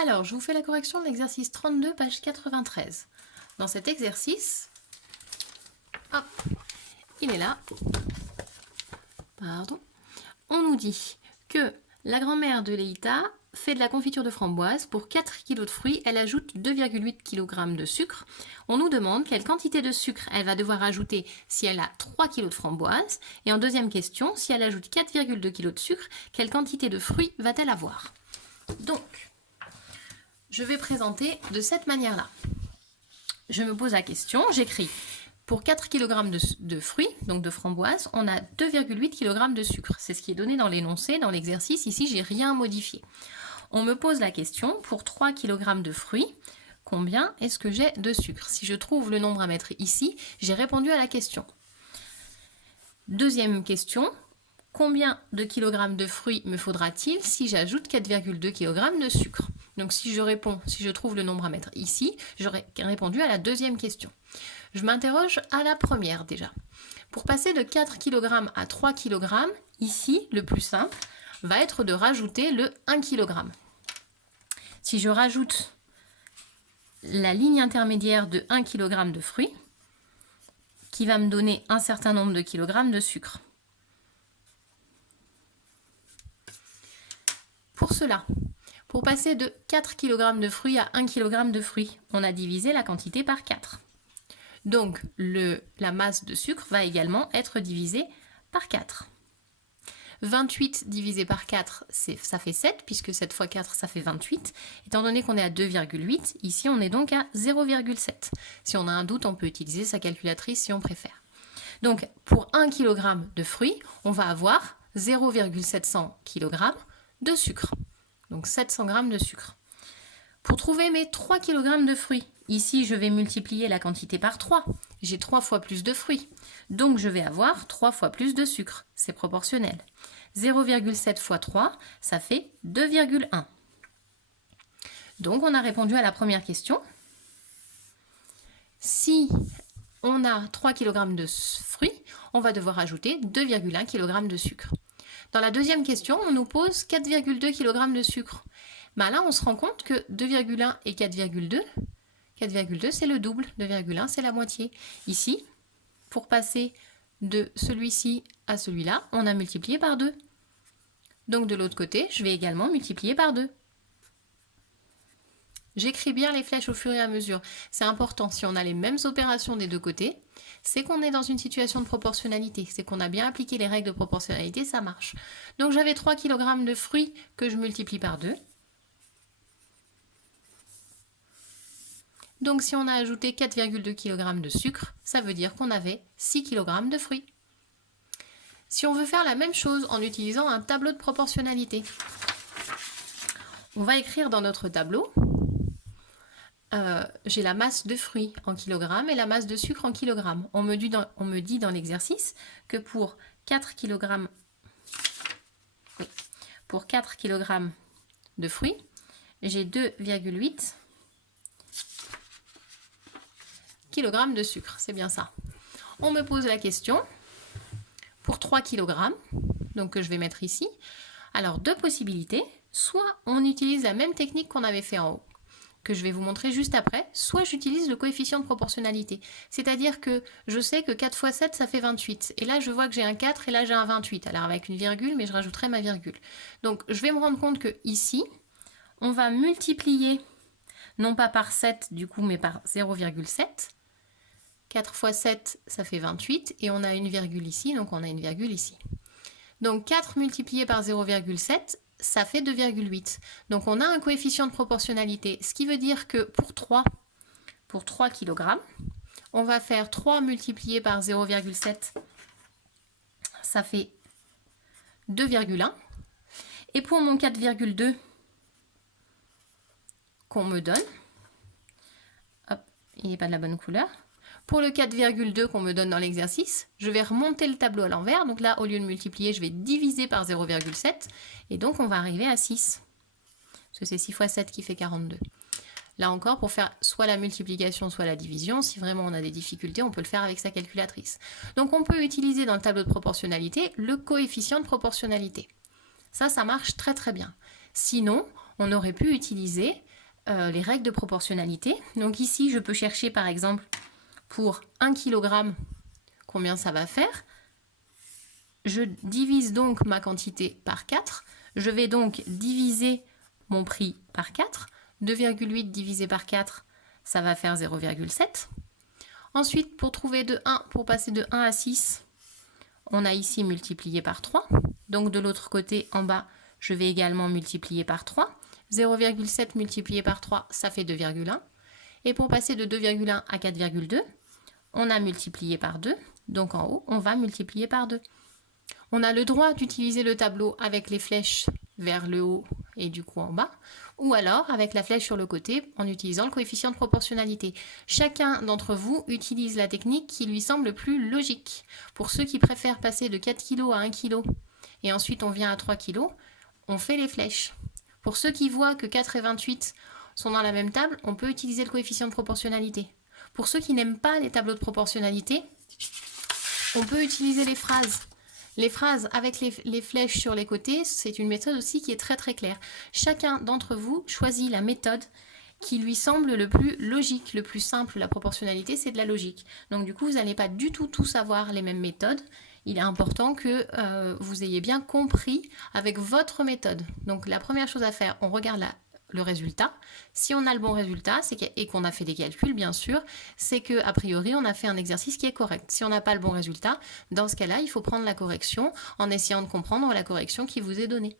Alors, je vous fais la correction de l'exercice 32, page 93. Dans cet exercice, hop, il est là. Pardon. On nous dit que la grand-mère de Leïta fait de la confiture de framboise. Pour 4 kg de fruits, elle ajoute 2,8 kg de sucre. On nous demande quelle quantité de sucre elle va devoir ajouter si elle a 3 kg de framboise. Et en deuxième question, si elle ajoute 4,2 kg de sucre, quelle quantité de fruits va-t-elle avoir? Donc, je vais présenter de cette manière-là. Je me pose la question, j'écris pour 4 kg de fruits, donc de framboises, on a 2,8 kg de sucre. C'est ce qui est donné dans l'énoncé, dans l'exercice. Ici, j'ai rien modifié. On me pose la question, pour 3 kg de fruits, combien est-ce que j'ai de sucre? Si je trouve le nombre à mettre ici, j'ai répondu à la question. Deuxième question, combien de kilogrammes de fruits me faudra-t-il si j'ajoute 4,2 kg de sucre? Donc si je trouve le nombre à mettre ici, j'aurais répondu à la deuxième question. Je m'interroge à la première déjà. Pour passer de 4 kg à 3 kg, ici, le plus simple va être de rajouter le 1 kg. Si je rajoute la ligne intermédiaire de 1 kg de fruits, qui va me donner un certain nombre de kilogrammes de sucre. Pour cela, pour passer de 4 kg de fruits à 1 kg de fruits, on a divisé la quantité par 4. Donc, la masse de sucre va également être divisée par 4. 28 divisé par 4, ça fait 7, puisque 7 fois 4, ça fait 28. Étant donné qu'on est à 2,8, ici on est donc à 0,7. Si on a un doute, on peut utiliser sa calculatrice si on préfère. Donc, pour 1 kg de fruits, on va avoir 0,700 kg de sucre. Donc 700 g de sucre. Pour trouver mes 3 kg de fruits, ici je vais multiplier la quantité par 3. J'ai 3 fois plus de fruits. Donc je vais avoir 3 fois plus de sucre. C'est proportionnel. 0,7 fois 3, ça fait 2,1. Donc on a répondu à la première question. Si on a 3 kg de fruits, on va devoir ajouter 2,1 kg de sucre. Dans la deuxième question, on nous pose 4,2 kg de sucre. Ben là, on se rend compte que 2,1 et 4,2, 4,2 c'est le double, 2,1 c'est la moitié. Ici, pour passer de celui-ci à celui-là, on a multiplié par 2. Donc de l'autre côté, je vais également multiplier par 2. J'écris bien les flèches au fur et à mesure. C'est important, si on a les mêmes opérations des deux côtés, c'est qu'on est dans une situation de proportionnalité. C'est qu'on a bien appliqué les règles de proportionnalité, ça marche. Donc j'avais 3 kg de fruits que je multiplie par 2. Donc si on a ajouté 4,2 kg de sucre, ça veut dire qu'on avait 6 kg de fruits. Si on veut faire la même chose en utilisant un tableau de proportionnalité, on va écrire dans notre tableau, j'ai la masse de fruits en kilogrammes et la masse de sucre en kilogrammes. On me dit dans l'exercice que pour 4 kg de fruits, j'ai 2,8 kg de sucre. C'est bien ça. On me pose la question pour 3 kg, donc que je vais mettre ici. Alors, deux possibilités. Soit on utilise la même technique qu'on avait fait en haut, que je vais vous montrer juste après, soit j'utilise le coefficient de proportionnalité. C'est-à-dire que je sais que 4 fois 7, ça fait 28. Et là, je vois que j'ai un 4 et là, j'ai un 28. Alors, avec une virgule, mais je rajouterai ma virgule. Donc, je vais me rendre compte que ici, on va multiplier, non pas par 7 du coup, mais par 0,7. 4 fois 7, ça fait 28. Et on a une virgule ici, donc on a une virgule ici. Donc, 4 multiplié par 0,7, ça fait 2,8. Donc on a un coefficient de proportionnalité, ce qui veut dire que pour 3 kg, on va faire 3 multiplié par 0,7, ça fait 2,1. Et pour mon 4,2 qu'on me donne, hop, il n'est pas de la bonne couleur. Pour le 4,2 qu'on me donne dans l'exercice, je vais remonter le tableau à l'envers. Donc là, au lieu de multiplier, je vais diviser par 0,7. Et donc, on va arriver à 6. Parce que c'est 6 fois 7 qui fait 42. Là encore, pour faire soit la multiplication, soit la division, si vraiment on a des difficultés, on peut le faire avec sa calculatrice. Donc, on peut utiliser dans le tableau de proportionnalité le coefficient de proportionnalité. Ça marche très très bien. Sinon, on aurait pu utiliser les règles de proportionnalité. Donc ici, je peux chercher par exemple pour 1 kg combien ça va faire. Je divise donc ma quantité par 4. Je vais donc diviser mon prix par 4. 2,8 divisé par 4, ça va faire 0,7. Ensuite, pour trouver de 1, pour passer de 1 à 6, on a ici multiplié par 3. Donc de l'autre côté, en bas, je vais également multiplier par 3. 0,7 multiplié par 3, ça fait 2,1. Et pour passer de 2,1 à 4,2, on a multiplié par 2. Donc en haut, on va multiplier par 2. On a le droit d'utiliser le tableau avec les flèches vers le haut et du coup en bas, ou alors avec la flèche sur le côté en utilisant le coefficient de proportionnalité. Chacun d'entre vous utilise la technique qui lui semble plus logique. Pour ceux qui préfèrent passer de 4 kg à 1 kg et ensuite on vient à 3 kg, on fait les flèches. Pour ceux qui voient que 4 et 28 sont dans la même table, on peut utiliser le coefficient de proportionnalité. Pour ceux qui n'aiment pas les tableaux de proportionnalité, on peut utiliser les phrases. Les phrases avec les flèches sur les côtés, c'est une méthode aussi qui est très très claire. Chacun d'entre vous choisit la méthode qui lui semble le plus logique, le plus simple. La proportionnalité, c'est de la logique. Donc du coup, vous n'allez pas du tout tous avoir les mêmes méthodes. Il est important que vous ayez bien compris avec votre méthode. Donc la première chose à faire, on regarde le résultat. Si on a le bon résultat et qu'on a fait des calculs, bien sûr, c'est qu'a priori, on a fait un exercice qui est correct. Si on n'a pas le bon résultat, dans ce cas-là, il faut prendre la correction en essayant de comprendre la correction qui vous est donnée.